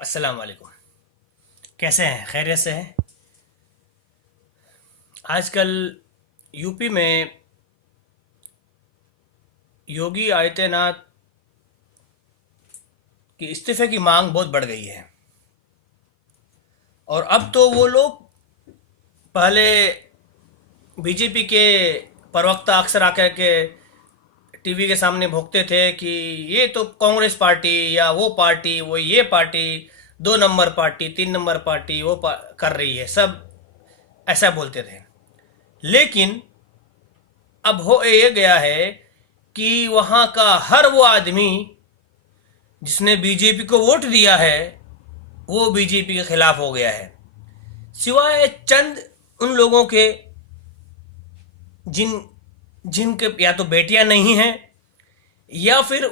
अस्सलाम वालेकुम। कैसे हैं? खैरियत से हैं? आजकल यूपी में योगी आदित्यनाथ की इस्तीफे की मांग बहुत बढ़ गई है। और अब तो वो लोग पहले बीजेपी के प्रवक्ता अक्सर आकर के टीवी के सामने भोंकते थे कि ये तो कांग्रेस पार्टी या वो पार्टी, वो ये party, 2 number party, 3 number party कर रही है, सब ऐसा बोलते थे। लेकिन अब हो ये गया है कि वहाँ का हर वो आदमी जिसने बीजेपी को वोट दिया है वो बीजेपी के खिलाफ हो गया है, सिवाय चंद उन लोगों के जिन जिनके या तो बेटियां नहीं हैं या फिर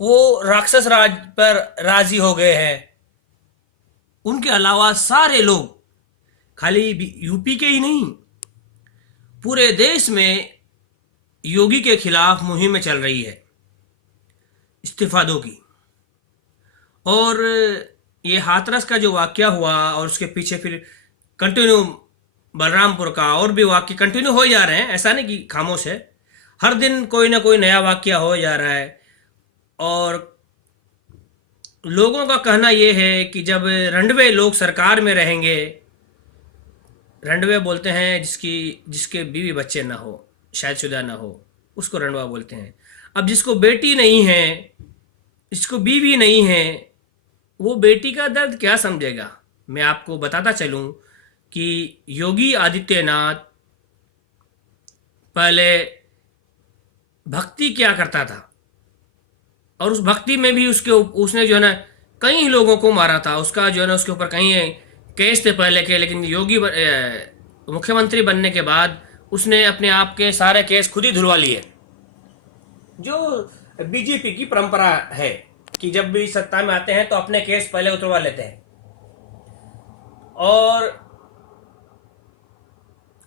वो राक्षस राज पर राजी हो गए हैं। उनके अलावा सारे लोग, खाली यूपी के ही नहीं, पूरे देश में योगी के खिलाफ मुहिम चल रही है इस्तीफा दो की। और ये हाथरस का जो वाकया हुआ और उसके पीछे फिर कंटिन्यू बलरामपुर का और भी वाक्य कंटिन्यू हो जा रहे हैं, ऐसा नहीं कि खामोश है। हर दिन कोई ना कोई नया वाकया हो जा रहा है। और लोगों का कहना यह है कि जब रंडवे लोग सरकार में रहेंगे, रंडवे बोलते हैं जिसके बीवी बच्चे ना हो, शादीशुदा ना हो, उसको रंडवा बोलते हैं। अब जिसको बेटी नहीं है, जिसको बीवी नहीं है, वो बेटी का दर्द क्या समझेगा। मैं आपको बताता चलूं कि योगी आदित्यनाथ पहले भक्ति क्या करता था, और उस भक्ति में भी उसने जो है ना कई लोगों को मारा था। उसका जो है ना उसके ऊपर कई केस थे पहले के, लेकिन योगी मुख्यमंत्री बनने के बाद उसने अपने आप के सारे केस खुद ही धुलवा लिए। जो बीजेपी की परंपरा है कि जब भी सत्ता में आते हैं तो अपने केस पहले उतरवा लेते हैं। और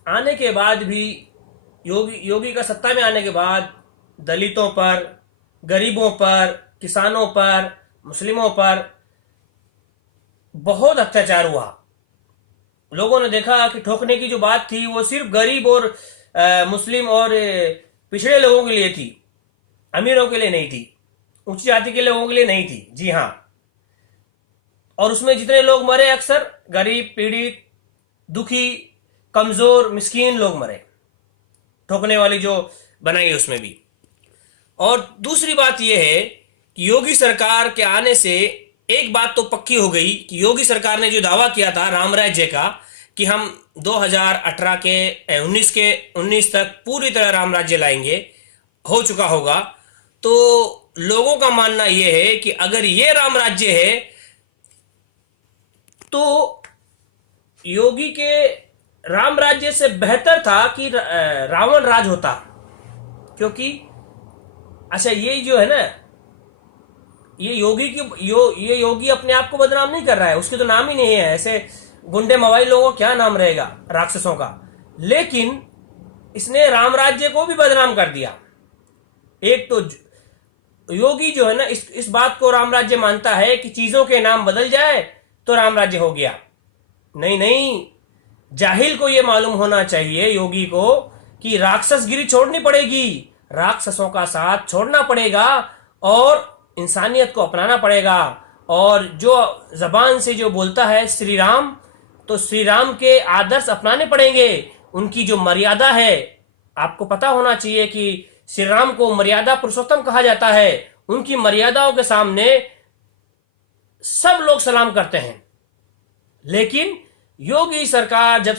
आने के बाद भी योगी का सत्ता में आने के बाद दलितों पर, गरीबों पर, किसानों पर, मुस्लिमों पर बहुत अत्याचार हुआ। लोगों ने देखा कि ठोकने की जो बात थी वो सिर्फ गरीब और मुस्लिम और पिछड़े लोगों के लिए थी, अमीरों के लिए नहीं थी, उच्च जाति के लोगों के लिए नहीं थी। जी हाँ। और उसमें जितने लोग मरे अक्सर गरीब, पीड़ित, दुखी, कमजोर, मिस्कीन लोग मरे, ठोकने वाली जो बनाई उसमें भी। और दूसरी बात यह है कि योगी सरकार के आने से एक बात तो पक्की हो गई कि योगी सरकार ने जो दावा किया था राम राज्य का कि हम 2018 के 19 तक पूरी तरह राम राज्य लाएंगे, हो चुका होगा। तो लोगों का मानना यह है कि अगर ये राम राज्य है तो योगी के राम राज्य से बेहतर था कि रावण राज होता। क्योंकि अच्छा, ये जो है ना, ये ये योगी अपने आप को बदनाम नहीं कर रहा है, उसके तो नाम ही नहीं है। ऐसे गुंडे मवाई लोगों का क्या नाम रहेगा, राक्षसों का। लेकिन इसने राम राज्य को भी बदनाम कर दिया। एक तो योगी जो है ना इस बात को राम राज्य मानता है कि चीजों के नाम बदल जाए तो राम राज्य हो गया। नहीं नहीं, जाहिल को यह मालूम होना चाहिए योगी को कि राक्षसगिरी छोड़नी पड़ेगी, राक्षसों का साथ छोड़ना पड़ेगा और इंसानियत को अपनाना पड़ेगा। और जो जबान से जो बोलता है श्री राम, तो श्री राम के आदर्श अपनाने पड़ेंगे। उनकी जो मर्यादा है, आपको पता होना चाहिए कि श्री राम को मर्यादा पुरुषोत्तम कहा जाता है। उनकी मर्यादाओं के सामने सब लोग सलाम करते हैं। लेकिन योगी सरकार जब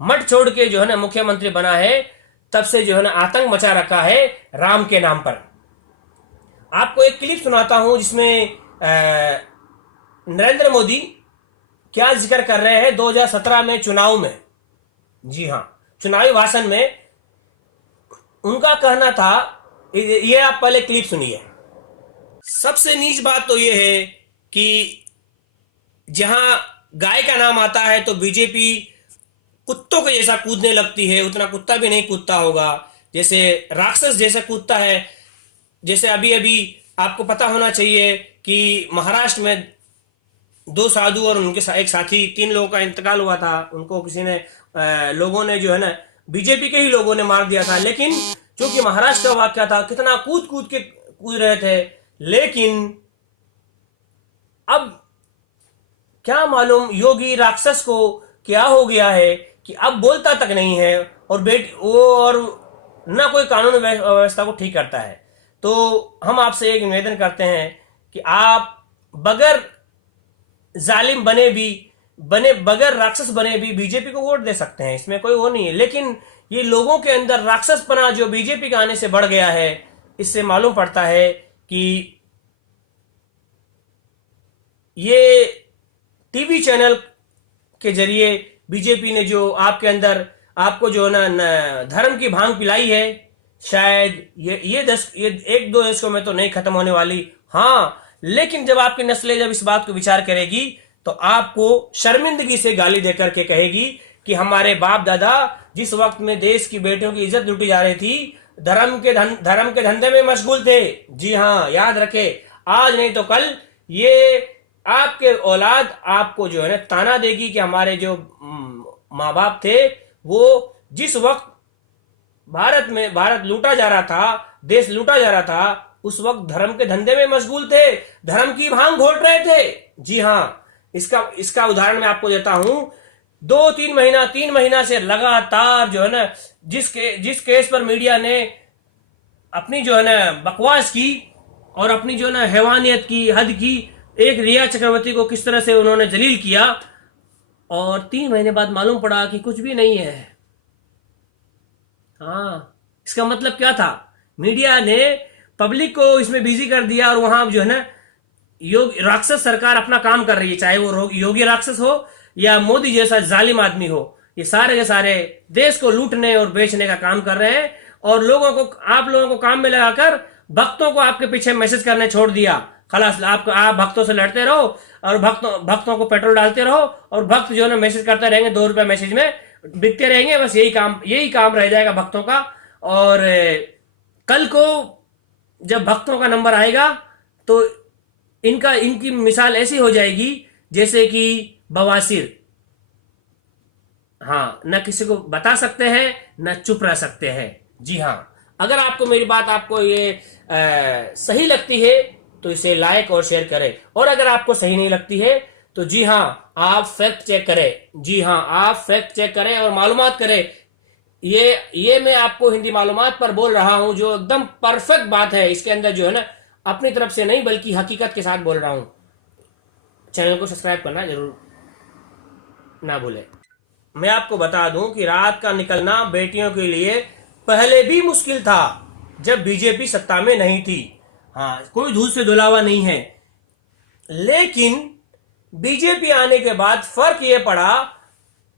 मठ छोड़ के जो है ना मुख्यमंत्री बना है, तब से जो है ना आतंक मचा रखा है राम के नाम पर। आपको एक क्लिप सुनाता हूं जिसमें नरेंद्र मोदी क्या जिक्र कर रहे हैं 2017 में चुनाव में। जी हां, चुनावी भाषण में उनका कहना था, ये आप पहले क्लिप सुनिए। सबसे नीच बात तो यह है कि जहां गाय का नाम आता है तो बीजेपी कुत्तों के जैसा कूदने लगती है। उतना कुत्ता भी नहीं कूदता होगा, जैसे राक्षस जैसा कूदता है। जैसे अभी अभी आपको पता होना चाहिए कि महाराष्ट्र में दो साधु और उनके एक साथी, 3 लोगों का इंतकाल हुआ था। उनको किसी ने लोगों ने जो है ना, बीजेपी के ही लोगों ने मार दिया था। लेकिन क्योंकि महाराष्ट्र का वाकया था, कितना कूद कूद के कूद रहे थे, लेकिन अब क्या मालूम योगी राक्षस को क्या हो गया है कि अब बोलता तक नहीं है, और वो और ना कोई कानून व्यवस्था को ठीक करता है। तो हम आपसे एक निवेदन करते हैं कि आप बगैर जालिम बने बगैर राक्षस बने भी बीजेपी को वोट दे सकते हैं, इसमें कोई वो नहीं है। लेकिन ये लोगों के अंदर राक्षसपना जो बीजेपी के आने से बढ़ गया है, इससे मालूम पड़ता है कि ये टीवी चैनल के जरिए बीजेपी ने जो आपके अंदर आपको जो ना धर्म की भांग पिलाई है, शायद ये 1-2 दशकों में तो नहीं खत्म होने वाली। हाँ, लेकिन जब आपकी नस्लें जब इस बात को विचार करेगी तो आपको शर्मिंदगी से गाली देकर के कहेगी कि हमारे बाप दादा जिस वक्त में देश की बेटियों की इज्जत लूटी जा रही थी, धर्म के धंधे में मशगूल थे। जी हाँ, याद रखे, आज नहीं तो कल ये आपके औलाद आपको जो है ना ताना देगी कि हमारे जो माँ बाप थे वो जिस वक्त भारत लूटा जा रहा था, देश लूटा जा रहा था, उस वक्त धर्म के धंधे में मशगूल थे, धर्म की भांग घोट रहे थे। जी हाँ, इसका उदाहरण मैं आपको देता हूं। 3 महीना से लगातार जो है ना जिस केस पर मीडिया ने अपनी जो है ना बकवास की और अपनी जो है ना हैवानियत की हद की, एक रिया चक्रवर्ती को किस तरह से उन्होंने जलील किया, और 3 महीने बाद मालूम पड़ा कि कुछ भी नहीं है। हाँ, इसका मतलब क्या था? मीडिया ने पब्लिक को इसमें बिजी कर दिया, और वहां जो है ना राक्षस सरकार अपना काम कर रही है, चाहे वो योगी राक्षस हो या मोदी जैसा जालिम आदमी हो। ये सारे के सारे देश को लूटने और बेचने का काम कर रहे हैं, और आप लोगों को काम में लगाकर भक्तों को आपके पीछे मैसेज करने छोड़ दिया। खलास, आप भक्तों से लड़ते रहो और भक्तों को पेट्रोल डालते रहो, और भक्त जो है ना मैसेज करते रहेंगे, 2 रुपए मैसेज में बिकते रहेंगे। बस यही काम रह जाएगा भक्तों का। और कल को जब भक्तों का नंबर आएगा तो इनकी मिसाल ऐसी हो जाएगी जैसे कि बवासीर। हाँ, न किसी को बता सकते हैं न चुप रह सकते हैं। जी हाँ, अगर आपको मेरी बात आपको ये सही लगती है तो इसे लाइक और शेयर करें, और अगर आपको सही नहीं लगती है तो जी हाँ, आप फैक्ट चेक करें। जी हाँ, आप फैक्ट चेक करें और मालूमात करें। ये मैं आपको हिंदी मालूमात पर बोल रहा हूं, जो एकदम परफेक्ट बात है। इसके अंदर जो है ना अपनी तरफ से नहीं बल्कि हकीकत के साथ बोल रहा हूं। चैनल को सब्सक्राइब करना जरूर ना भूलें। मैं आपको बता दूं कि रात का निकलना बेटियों के लिए पहले भी मुश्किल था, जब बीजेपी सत्ता में नहीं थी। हाँ, कोई धूल से धुलावा नहीं है। लेकिन बीजेपी आने के बाद फर्क यह पड़ा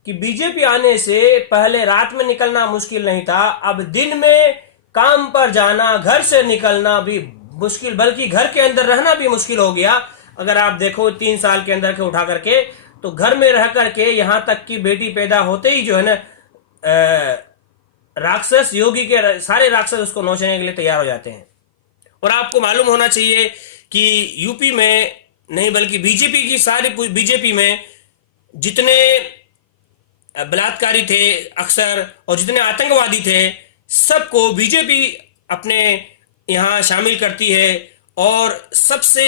कि बीजेपी आने से पहले रात में निकलना मुश्किल नहीं था, अब दिन में काम पर जाना, घर से निकलना भी मुश्किल, बल्कि घर के अंदर रहना भी मुश्किल हो गया। अगर आप देखो 3 साल के अंदर के उठा करके, तो घर में रह करके यहां तक कि बेटी पैदा होते ही जो है ना राक्षस, योगी के सारे राक्षस उसको नोचने के लिए तैयार हो जाते हैं। और आपको मालूम होना चाहिए कि यूपी में नहीं बल्कि बीजेपी में जितने बलात्कारी थे अक्सर और जितने आतंकवादी थे, सबको बीजेपी अपने यहां शामिल करती है। और सबसे